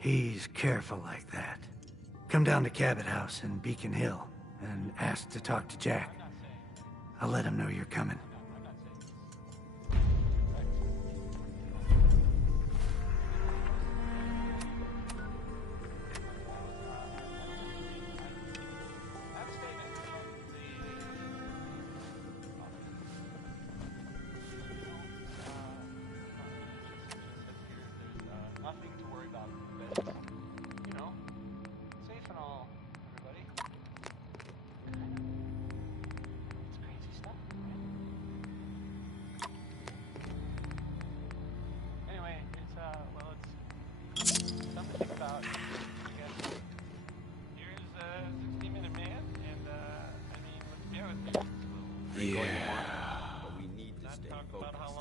He's careful like that. Come down to Cabot House in Beacon Hill and ask to talk to Jack. I'll let him know you're coming.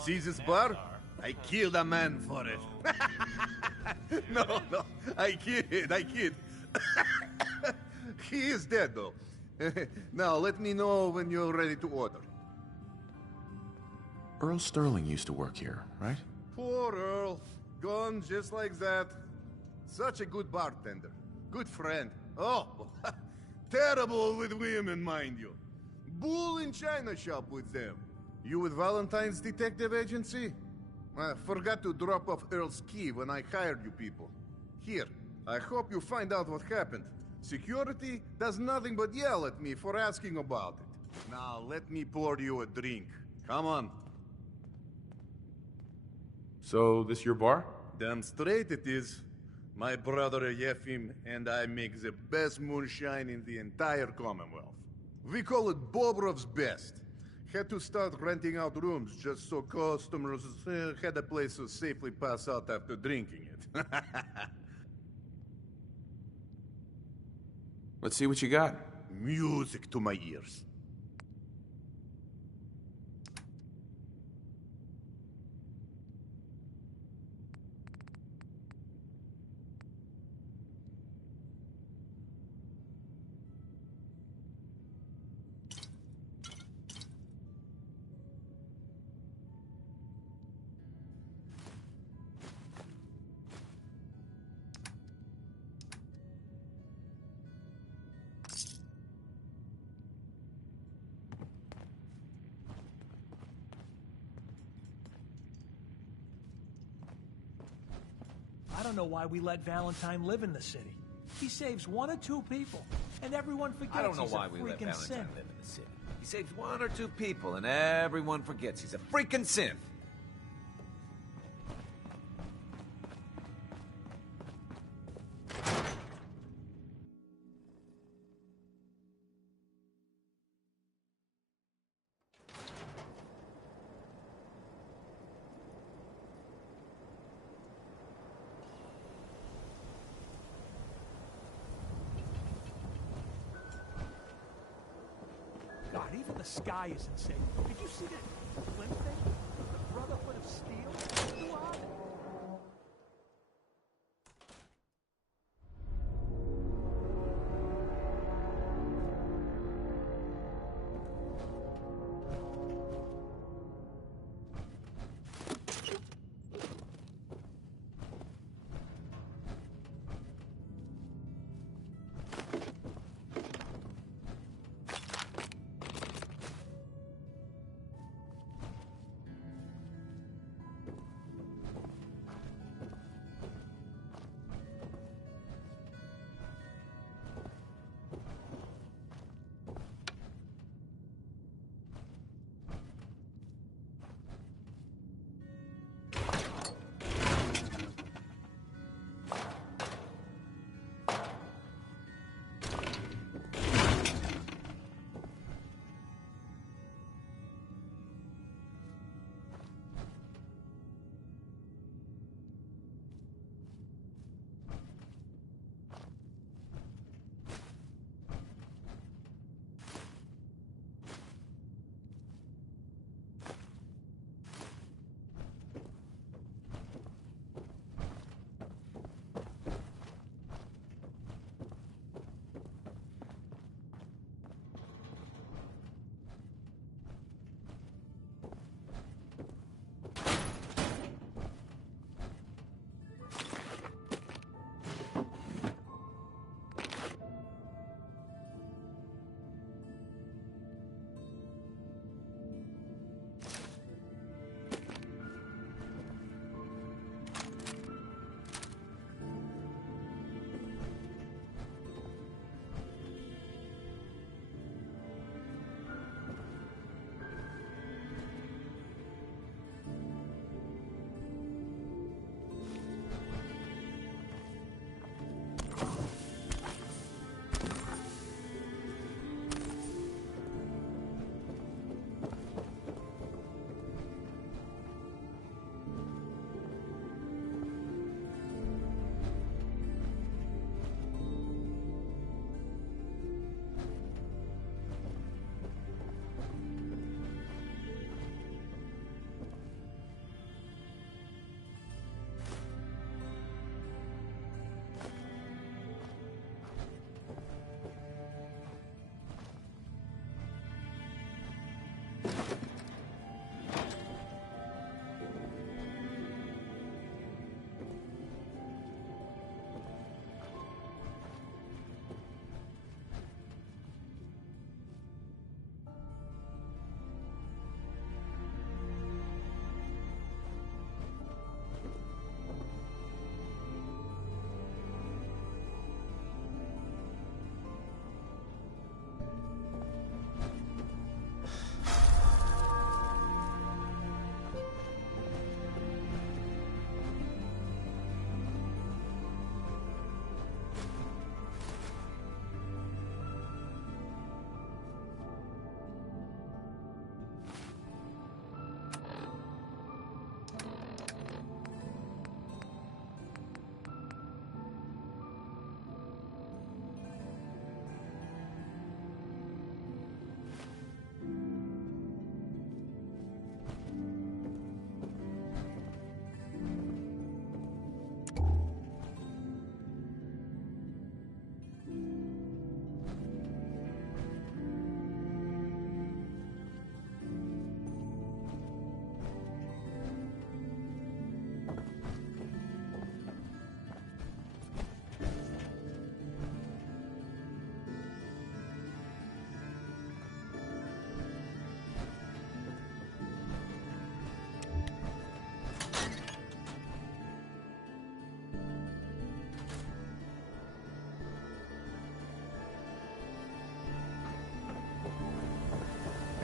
See this bar? I killed a man for it. No, I kid. He is dead, though. Now, let me know when you're ready to order. Earl Sterling used to work here, right? Poor Earl. Gone just like that. Such a good bartender. Good friend. Oh, terrible with women, mind you. Bull in china shop with them. You with Valentine's Detective Agency? I forgot to drop off Earl's key when I hired you people. Here, I hope you find out what happened. Security does nothing but yell at me for asking about it. Now, let me pour you a drink. Come on. So, this your bar? Damn straight it is. My brother Yefim and I make the best moonshine in the entire Commonwealth. We call it Bobrov's Best. Had to start renting out rooms just so customers had a place to safely pass out after drinking it. Let's see what you got. Music to my ears. I don't know why we let Valentine live in the city. He saves one or two people, and everyone forgets I don't know he's why a we let freaking Valentine synth. live in the city. He saves one or two people, and everyone forgets he's a freaking synth. God, even the sky is insane. Did you see that blimp thing? The Brotherhood of Steel? Who are they?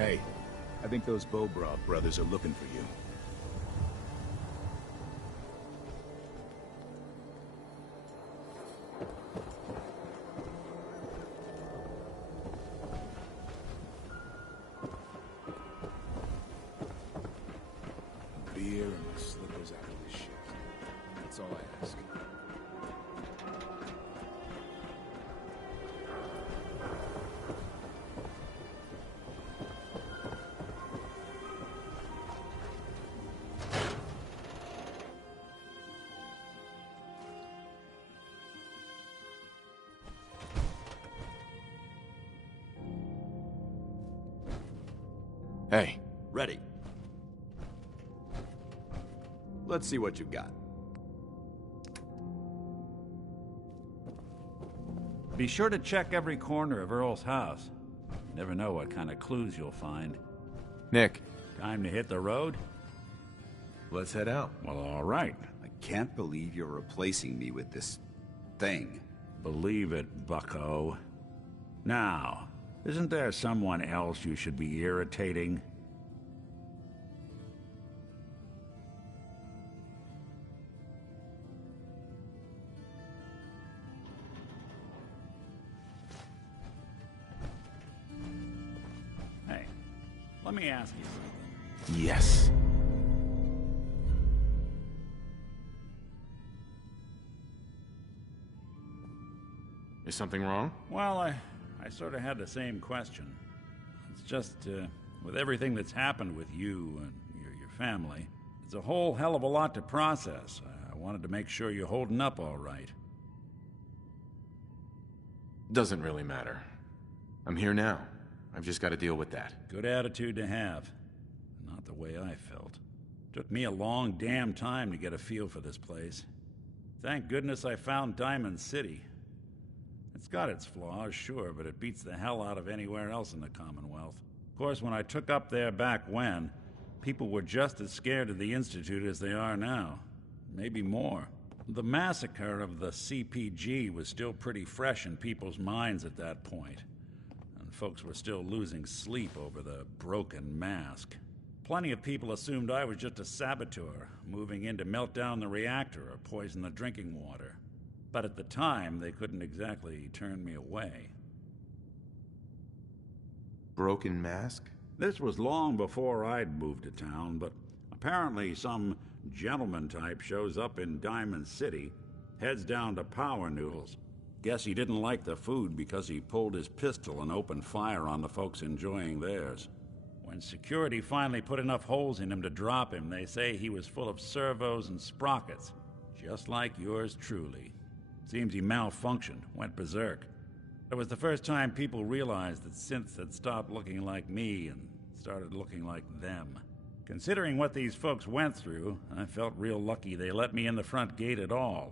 Hey, I think those Bobroff brothers are looking for you. Beer and the slippers out of this shit. That's all I ask. Hey, Ready. Let's see what you've got. Be sure to check every corner of Earl's house. Never know what kind of clues you'll find. Nick, Time to hit the road? let's head out. Well, all right. I can't believe you're replacing me with this thing. Believe it, bucko. Now, isn't there someone else you should be irritating? Hey, let me ask you something. Yes. Is something wrong? Well, I sort of had the same question. It's just, with everything that's happened with you and your family, it's a whole hell of a lot to process. I wanted to make sure you're holding up all right. Doesn't really matter. I'm here now. I've just got to deal with that. Good attitude to have. Not the way I felt. Took me a long damn time to get a feel for this place. Thank goodness I found Diamond City. It's got its flaws, sure, but it beats the hell out of anywhere else in the Commonwealth. Of course, when I took up there back when, people were just as scared of the Institute as they are now. Maybe more. The massacre of the CPG was still pretty fresh in people's minds at that point, and folks were still losing sleep over the broken mask. Plenty of people assumed I was just a saboteur, moving in to melt down the reactor or poison the drinking water. But at the time, they couldn't exactly turn me away. Broken mask? This was long before I'd moved to town, but apparently some gentleman type shows up in Diamond City, heads down to Power Noodles. Guess he didn't like the food because he pulled his pistol and opened fire on the folks enjoying theirs. When security finally put enough holes in him to drop him, they say he was full of servos and sprockets, just like yours truly. Seems he malfunctioned, went berserk. It was the first time people realized that synths had stopped looking like me and started looking like them. Considering what these folks went through, I felt real lucky they let me in the front gate at all.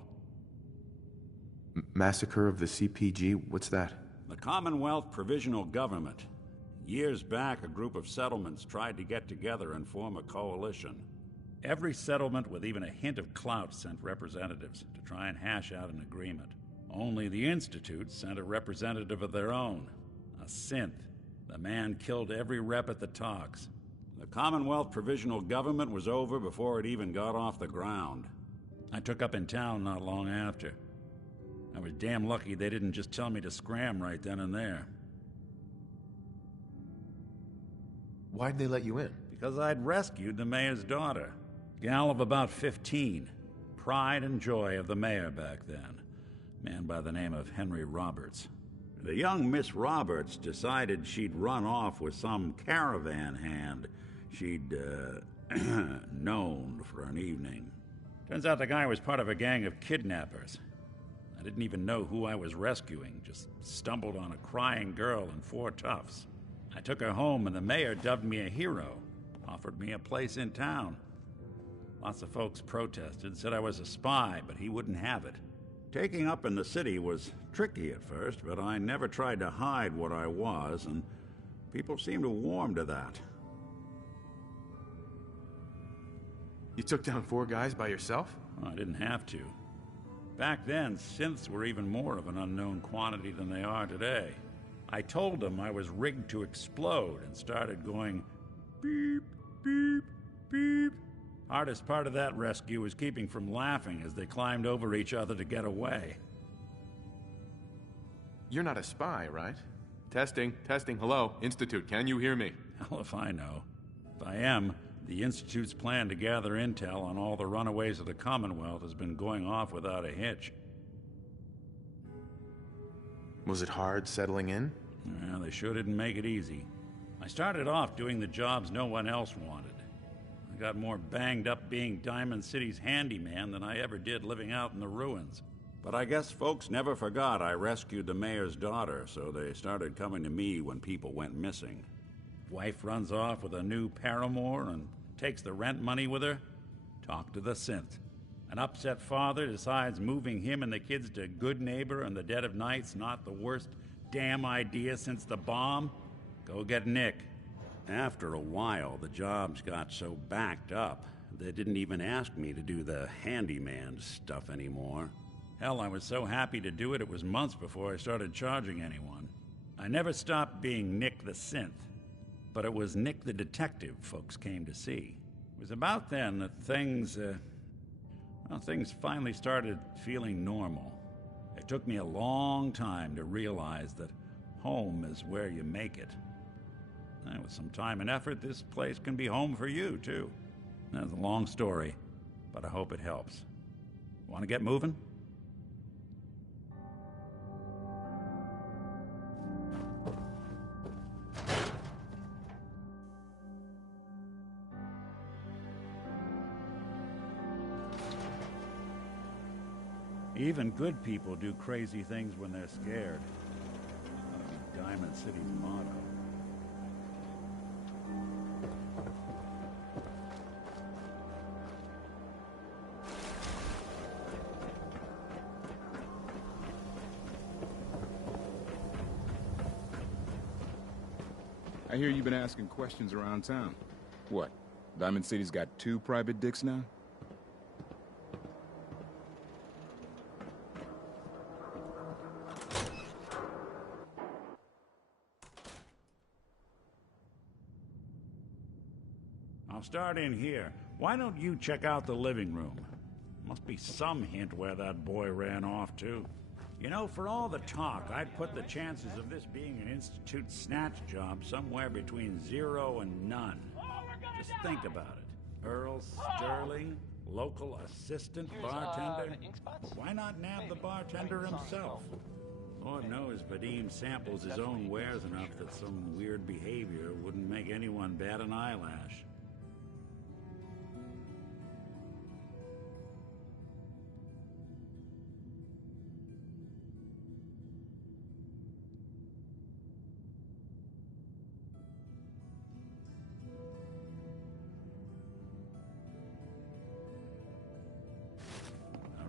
Massacre of the CPG? What's that? The Commonwealth Provisional Government. Years back, a group of settlements tried to get together and form a coalition. Every settlement with even a hint of clout sent representatives to try and hash out an agreement. Only the Institute sent a representative of their own, a synth. The man killed every rep at the talks. The Commonwealth Provisional Government was over before it even got off the ground. I took up in town not long after. I was damn lucky they didn't just tell me to scram right then and there. Why'd they let you in? Because I'd rescued the mayor's daughter. Gal of about 15. Pride and joy of the mayor back then. Man by the name of Henry Roberts. The young Miss Roberts decided she'd run off with some caravan hand she'd, known for an evening. Turns out the guy was part of a gang of kidnappers. I didn't even know who I was rescuing, just stumbled on a crying girl and 4 toughs. I took her home and the mayor dubbed me a hero, offered me a place in town. Lots of folks protested, said I was a spy, but he wouldn't have it. Taking up in the city was tricky at first, but I never tried to hide what I was, and people seemed to warm to that. You took down 4 guys by yourself? I didn't have to. Back then, synths were even more of an unknown quantity than they are today. I told them I was rigged to explode and started going beep, beep, beep. Hardest part of that rescue was keeping from laughing as they climbed over each other to get away. You're not a spy, right? Testing, testing, hello, Institute, can you hear me? Hell if I know. If I am, the Institute's plan to gather intel on all the runaways of the Commonwealth has been going off without a hitch. Was it hard settling in? Well, they sure didn't make it easy. I started off doing the jobs no one else wanted. I got more banged up being Diamond City's handyman than I ever did living out in the ruins. But I guess folks never forgot I rescued the mayor's daughter, so they started coming to me when people went missing. Wife runs off with a new paramour and takes the rent money with her. Talk to the synth. An upset father decides moving him and the kids to Good Neighbor in the dead of night's not the worst damn idea since the bomb. Go get Nick. After a while, the jobs got so backed up, they didn't even ask me to do the handyman stuff anymore. Hell, I was so happy to do it, it was months before I started charging anyone. I never stopped being Nick the Synth, but it was Nick the Detective folks came to see. It was about then that things finally started feeling normal. It took me a long time to realize that home is where you make it. And with some time and effort, this place can be home for you, too. That's a long story, but I hope it helps. Want to get moving? Even good people do crazy things when they're scared. Diamond City's motto. I hear you've been asking questions around town. What? Diamond City's got 2 private dicks now? I'll start in here. Why don't you check out the living room? Must be some hint where that boy ran off to. You know, for all the talk, I'd put the chances of this being an Institute snatch job somewhere between 0 and none. Just think about it. Earl Sterling, local assistant bartender. Why not nab the bartender himself? Lord knows Vadim samples his own wares enough that some weird behavior wouldn't make anyone bat an eyelash.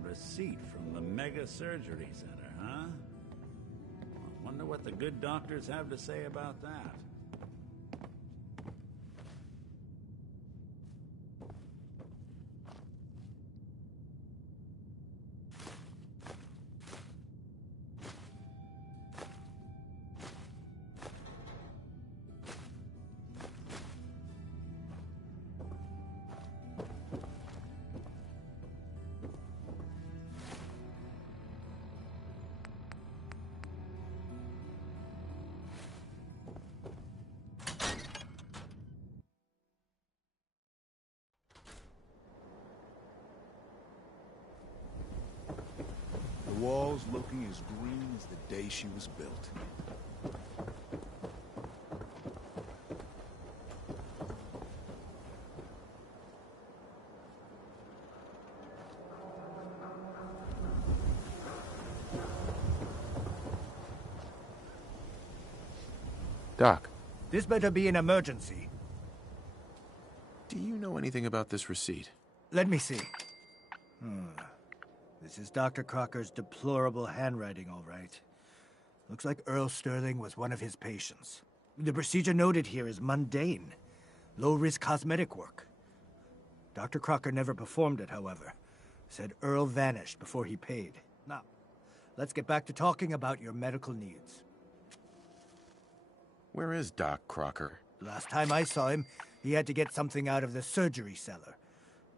Receipt from the Mega Surgery Center, huh? I wonder what the good doctors have to say about that. The wall's looking as green as the day she was built. Doc, This better be an emergency. do you know anything about this receipt? Let me see. This is Dr. Crocker's deplorable handwriting, all right. Looks like Earl Sterling was one of his patients. The procedure noted here is mundane. Low-risk cosmetic work. Dr. Crocker never performed it, however. Said Earl vanished before he paid. Now, let's get back to talking about your medical needs. Where is Doc Crocker? Last time I saw him, he had to get something out of the surgery cellar.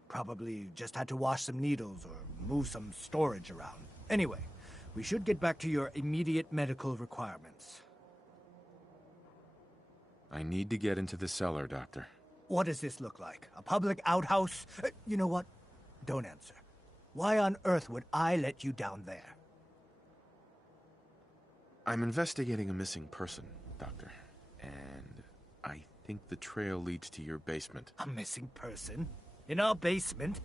Probably just had to wash some needles or move some storage around. Anyway, we should get back to your immediate medical requirements. I need to get into the cellar, Doctor. What does this look like? A public outhouse? You know what? Don't answer. Why on earth would I let you down there? I'm investigating a missing person, Doctor. And I think the trail leads to your basement. A missing person? In our basement?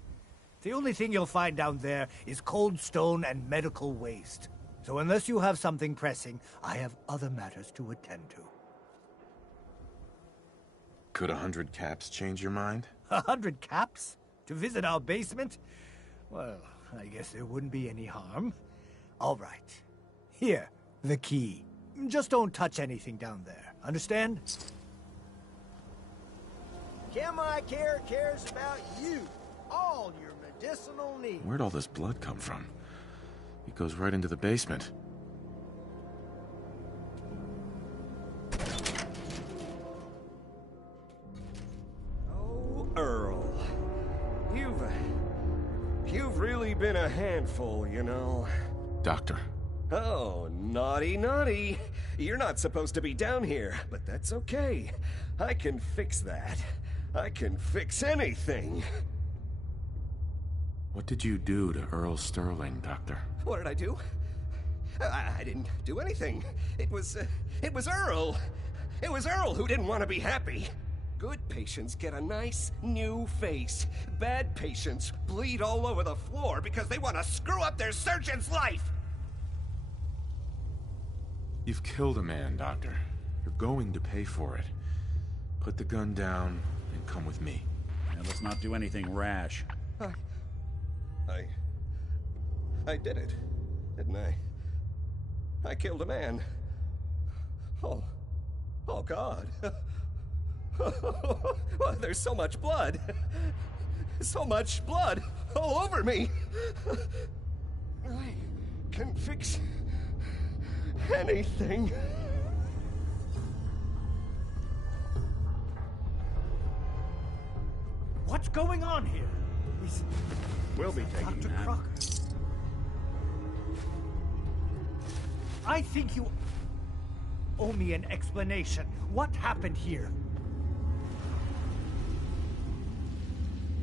The only thing you'll find down there is cold stone and medical waste. So unless you have something pressing, I have other matters to attend to. Could 100 caps change your mind? 100 caps? To visit our basement? Well, I guess there wouldn't be any harm. All right. Here, the key. Just don't touch anything down there. Understand? Chemicare cares about you. All your medicinal needs. Where'd all this blood come from? It goes right into the basement. Oh, Earl. You've really been a handful, you know. Doctor. Oh, naughty, naughty. You're not supposed to be down here, but that's okay. I can fix that. I can fix anything. What did you do to Earl Sterling, Doctor? What did I do? I didn't do anything. It was Earl. It was Earl who didn't want to be happy. Good patients get a nice new face. Bad patients bleed all over the floor because they want to screw up their surgeon's life. You've killed a man, Doctor. You're going to pay for it. Put the gun down and come with me. Now, let's not do anything rash. I did it, didn't I? I killed a man. Oh God. Well, there's so much blood. So much blood all over me. I can fix anything. What's going on here? We'll be taking Dr. that. Crocker. I think you owe me an explanation. What happened here?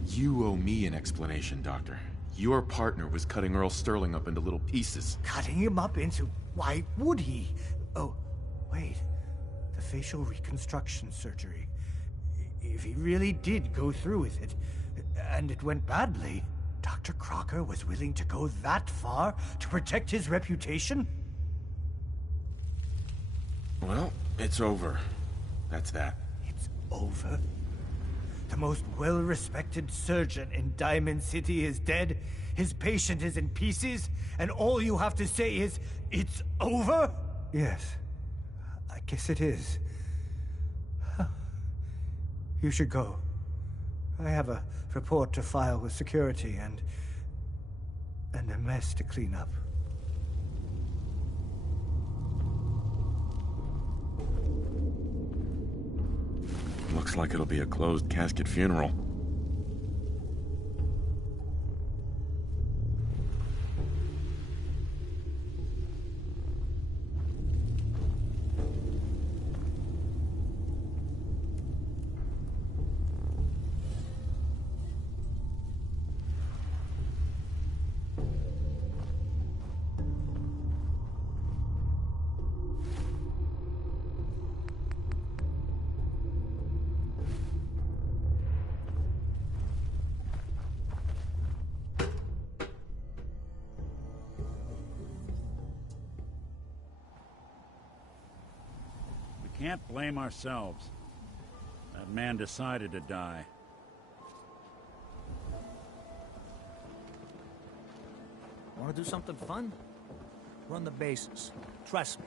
You owe me an explanation, Doctor. Your partner was cutting Earl Sterling up into little pieces. Cutting him up into... Why would he? Oh, wait. The facial reconstruction surgery. If he really did go through with it, and it went badly, Dr. Crocker was willing to go that far to protect his reputation? Well, it's over. That's that. It's over? The most well-respected surgeon in Diamond City is dead, his patient is in pieces, and all you have to say is, it's over? Yes, I guess it is. You should go. I have a report to file with security and a mess to clean up. Looks like it'll be a closed casket funeral. Can't blame ourselves. That man decided to die. Want to do something fun? Run the bases. Trust me.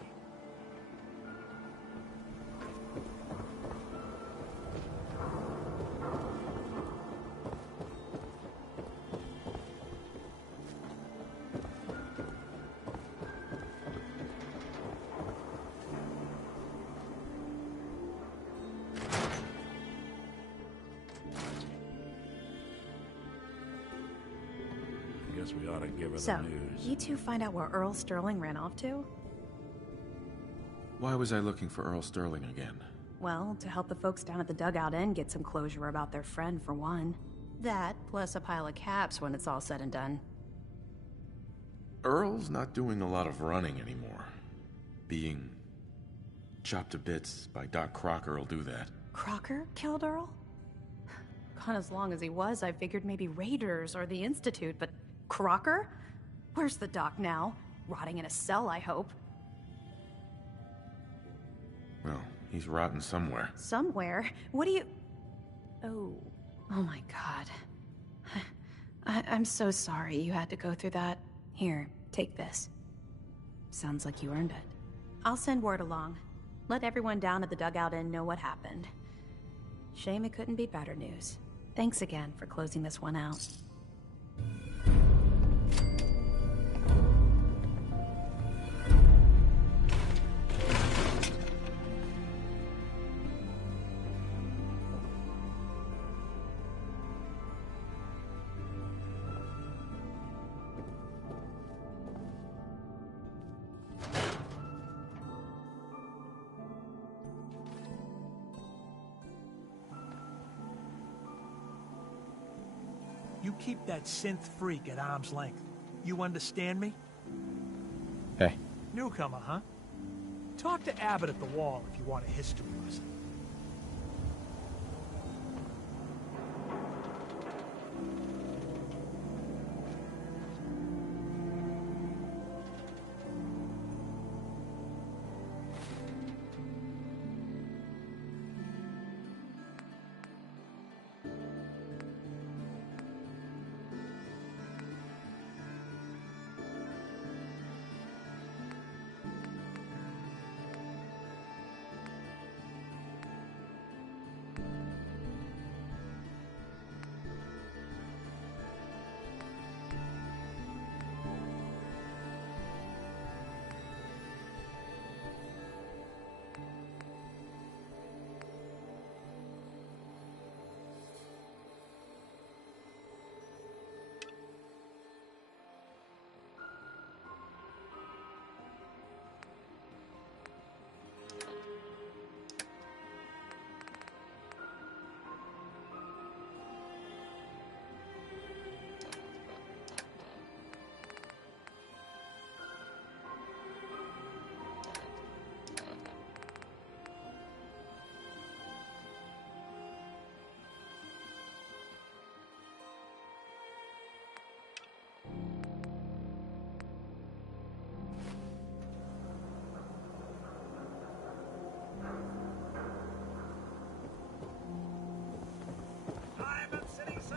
Guess we ought to give her So, the news. you two find out where Earl Sterling ran off to? Why was I looking for Earl Sterling again? Well, to help the folks down at the Dugout Inn get some closure about their friend, for one. That, plus a pile of caps when it's all said and done. Earl's not doing a lot of running anymore. Being chopped to bits by Doc Crocker will do that. Crocker killed Earl? Gone as long as he was, I figured maybe Raiders or the Institute, but Crocker? Where's the doc now? Rotting in a cell, I hope. Well, he's rotten somewhere. Somewhere? What do you... Oh my god. I'm so sorry you had to go through that. Here, take this. Sounds like you earned it. I'll send word along. Let everyone down at the Dugout Inn know what happened. Shame it couldn't be better news. Thanks again for closing this one out. You keep that synth freak at arm's length. You understand me? Hey. Newcomer, huh? Talk to Abbott at the wall if you want a history lesson.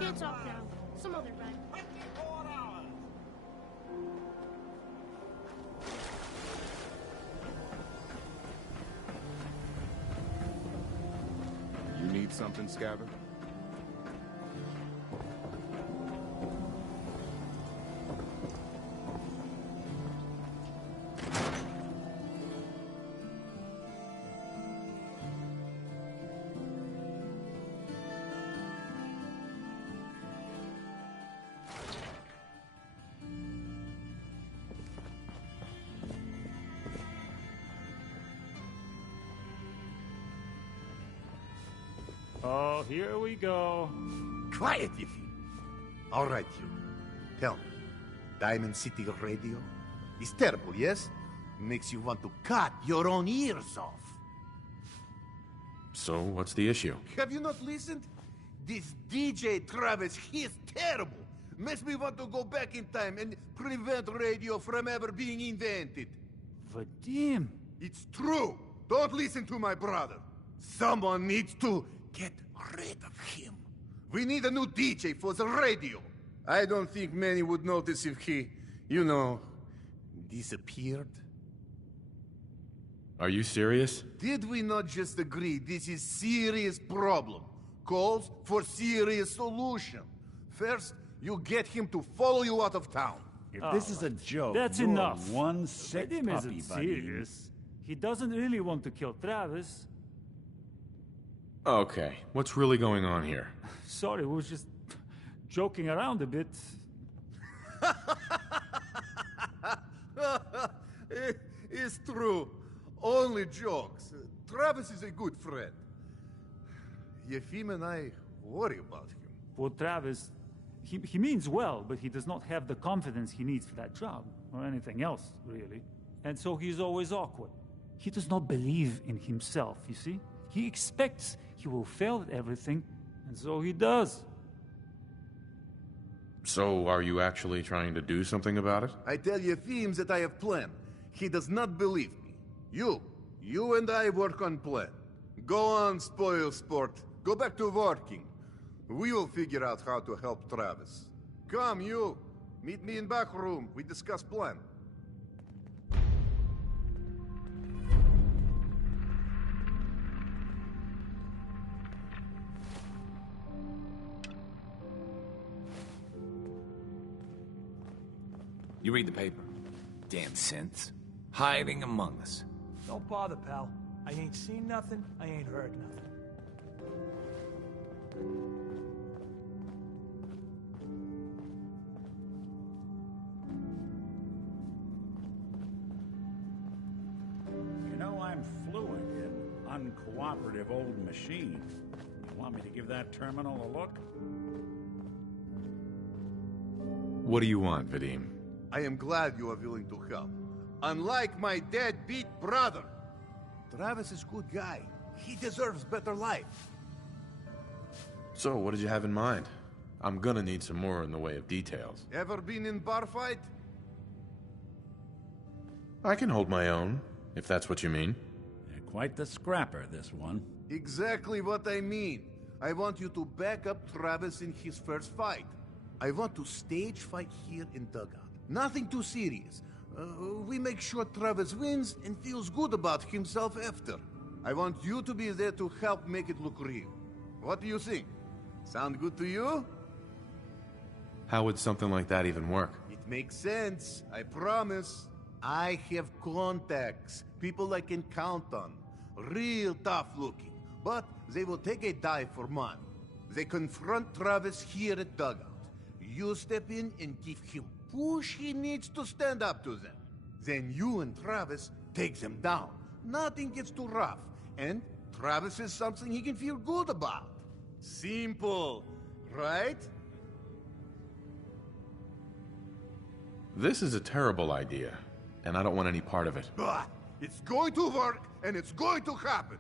It's off now. Some other time. You need something, Scabbard? Oh, here we go. Quiet, you. All right, you. Tell me, Diamond City Radio is terrible, yes? Makes you want to cut your own ears off. So, what's the issue? Have you not listened? This DJ Travis, he is terrible. Makes me want to go back in time and prevent radio from ever being invented. Vadim! It's true. Don't listen to my brother. Someone needs to get rid of him. We need a new DJ for the radio. I don't think many would notice if he, disappeared. Are you serious? Did we not just agree this is serious problem? Calls for serious solution. First, you get him to follow you out of town. If this is a joke, That's you're enough. one sick Vadim puppy, isn't buddy. serious. He doesn't really want to kill Travis. Okay, what's really going on here? Sorry, we were just joking around a bit. It's true. Only jokes. Travis is a good friend. Yefim and I worry about him. For Travis, he means well, but he does not have the confidence he needs for that job, or anything else, really. And so he's always awkward. He does not believe in himself, you see? He expects he will fail at everything, and so he does. So, are you actually trying to do something about it? I tell Yefim that I have plan. He does not believe me. You and I work on plan. Go on, spoil sport. Go back to working. We will figure out how to help Travis. Come, you. Meet me in back room. We discuss plan. You read the paper. Damn synths. Hiding among us. Don't bother, pal. I ain't seen nothing, I ain't heard nothing. You know, I'm fluent in uncooperative old machine. You want me to give that terminal a look? What do you want, Vadim? I am glad you are willing to help. Unlike my deadbeat brother. Travis is a good guy. He deserves better life. So, what did you have in mind? I'm gonna need some more in the way of details. Ever been in bar fight? I can hold my own, if that's what you mean. Quite the scrapper, this one. Exactly what I mean. I want you to back up Travis in his first fight. I want to stage fight here in Dugout. Nothing too serious. We make sure Travis wins and feels good about himself after. I want you to be there to help make it look real. What do you think? Sound good to you? How would something like that even work? It makes sense, I promise. I have contacts, people I can count on. Real tough looking, but they will take a dive for money. They confront Travis here at Dugout. You step in and give him push he needs to stand up to them. Then you and Travis take them down. Nothing gets too rough, and Travis is something he can feel good about. Simple, right? This is a terrible idea, and I don't want any part of it. It's going to work, and it's going to happen.